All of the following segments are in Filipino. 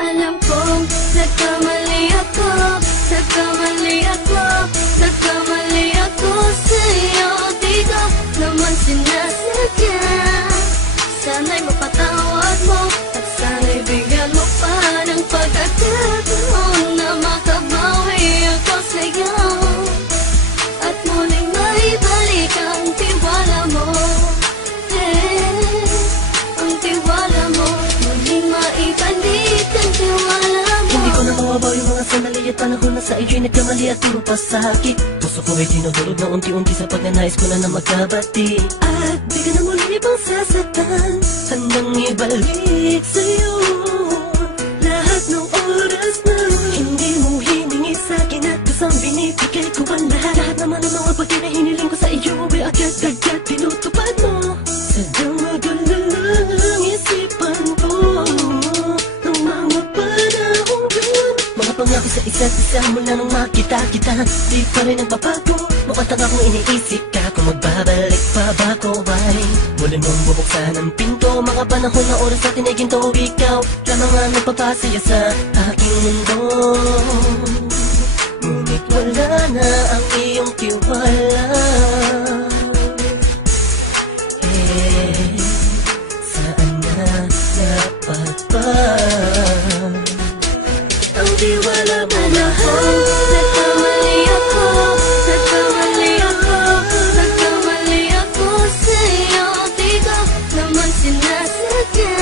Alam kong nagkamali ako, nagkamali ako, nagkamali ako sa'yo. Di ko naman sinasadya. Sana'y mapatawad mo at sana'y bigyan mo pa ng pagkakataon na makabawi ako sa'yo at muling maibalik ang tiwala mo. Ang tiwala mo, muling maibalik ang tiwala mo. Hindi ko na mawabaw yung mga sandali at panahon na sa iyo'y nagkamali at puro pasakit. Puso ko ay dinudulog na unti-unti sa pagnanais ko na magkabati. At di ka na muli pang sasaktan, handang ibalik sa'yo lahat ng oras na hindi mo hiningi sa'kin at kusang binibigay ko ang lahat. Lahat naman ng mga bagay na hiniling ko sa iyo ay agad-agad tinutupad mo. Sadyang magulo lang isipan ko ng mga panahong yun. Mga pangako sa isa't isa mula nung makita kita, di pa rin nagbabago. Mukhang tanga kung iniisip ka kung magbabalik pa ba ko ay muli mong bubuksan ang pinto. Mga panahon na oras natin ay ginto. Ikaw lamang ang nagpapasaya sa aking mundo. Ngunit wala na ang iyong tiwala. Saan na dapat ba ang tiwala mo mahal? Nagkamali ako, nagkamali ako, nagkamali ako sa'yo. Di ko naman sinasadya.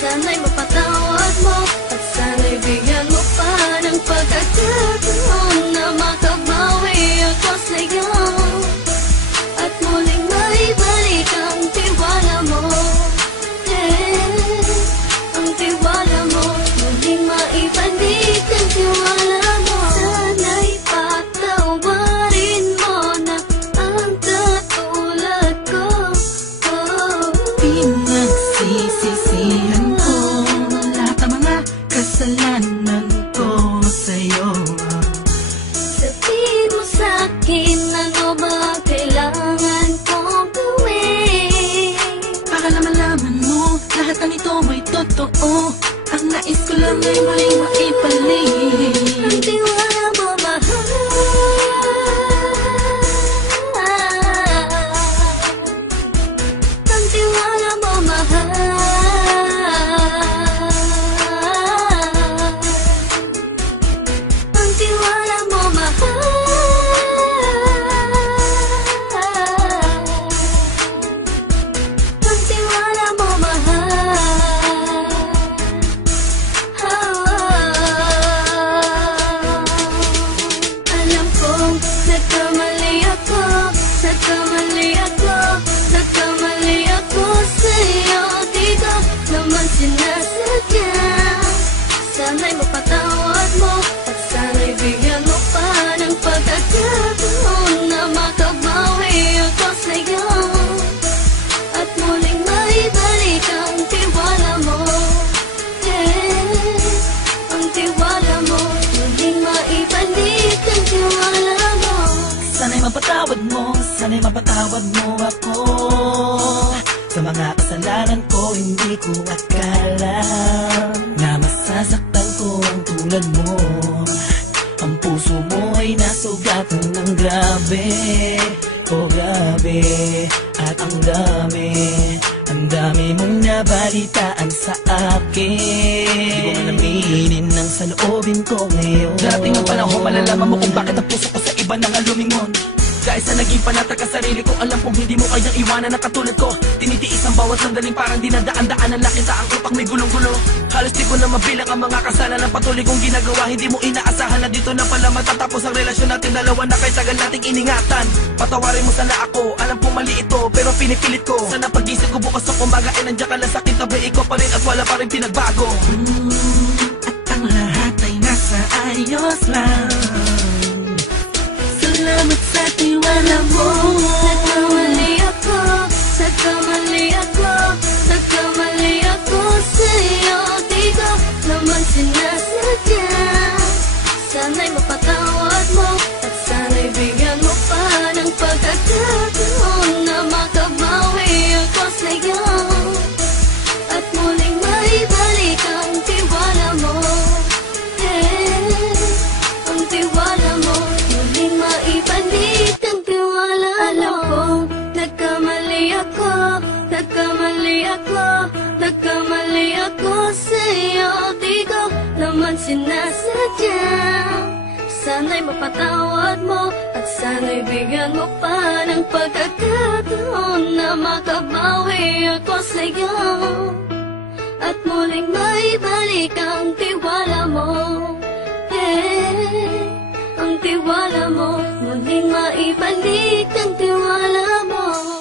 Sana'y mapatawad mo at sana'y bigyan mo pa ng pagkakataon na makabawi ako sa'yo at muling maibalik ang tiwala mo. Ang tiwala mo, muling maibalik ang tiwala mo. Sana'y patawarin mo na ang katulad ko. Pinagsisisihan ko lahat ng mga kasalanan ko sa'yo. Sabihin mo sa'kin ano ba ang kailangan kong gawin Para malaman mo lahat ng ito ay totoo. Ang nais ko lang ay muling maibalik ang tiwala mo, mahal. Ang tiwala mo, mahal. Ang tiwala mo, mahal. Ang tiwala mo, mahal. Alam kong nagkamali ako, nagkamali ako, nagkamali ako sa'yo. Di ko naman sinasadya. Sana'y mapatawad mo at sana'y bigyan mo pa ng pagkakataon na makabawi ako sa'yo at muling maibalik ang tiwala mo. Ang tiwala mo, muling maibalik ang tiwala mo. Sana'y mapatawad mo, sana'y mapatawad mo ako sa mga kasalanan ko. Hindi ko akala na masasaktan ko ang tulad mo. Ang puso mo ay nasugatan ng grabe, oh grabe. At ang dami mong nabalitaan sa akin. Di ko man aminin ang saloobin ko ngayon. Darating ang panahon, malalaman mo kung bakit ang puso ko sa iba nang lumingon. Dahil sa naging panatag ka sarili ko, alam kong hindi mo kayang iwanan na katulad ko. Tinitiis ang bawat sandaling parang dinadaan-daan ang lakita ang utak may gulong-gulo. Halos di ko na mabilang ang mga kasalanan patuloy kong ginagawa. Hindi mo inaasahan na dito na pala matatapos ang relasyon natin dalawa na kahit tagal nating iningatan. Patawarin mo sana ako, alam kong mali ito pero pinipilit ko. Sana pag-isip ko bukas o kumaga ay nandiyan ka lang sa akin, tabi ikaw pa rin at wala pa rin pinagbago. At ang lahat ay nasa ayos lang. Salamat sa tiwala mo. Nagkamali ako, nagkamali ako, nagkamali ako sa'yo. Di ko naman sinasadya. Sana'y mapatawad mo at sana'y bigyan mo pa ng pagkakataon na makabawi ako sa'yo at muling maibalik ang tiwala nagkamali ako sa'yo. Di ko naman sinasadya. Sana'y mapatawad mo at sana'y bigyan mo pa ng pagkakataon na makabawi ako sa'yo at muling maibalik ang tiwala mo. Ang tiwala mo, muling maibalik ang tiwala mo.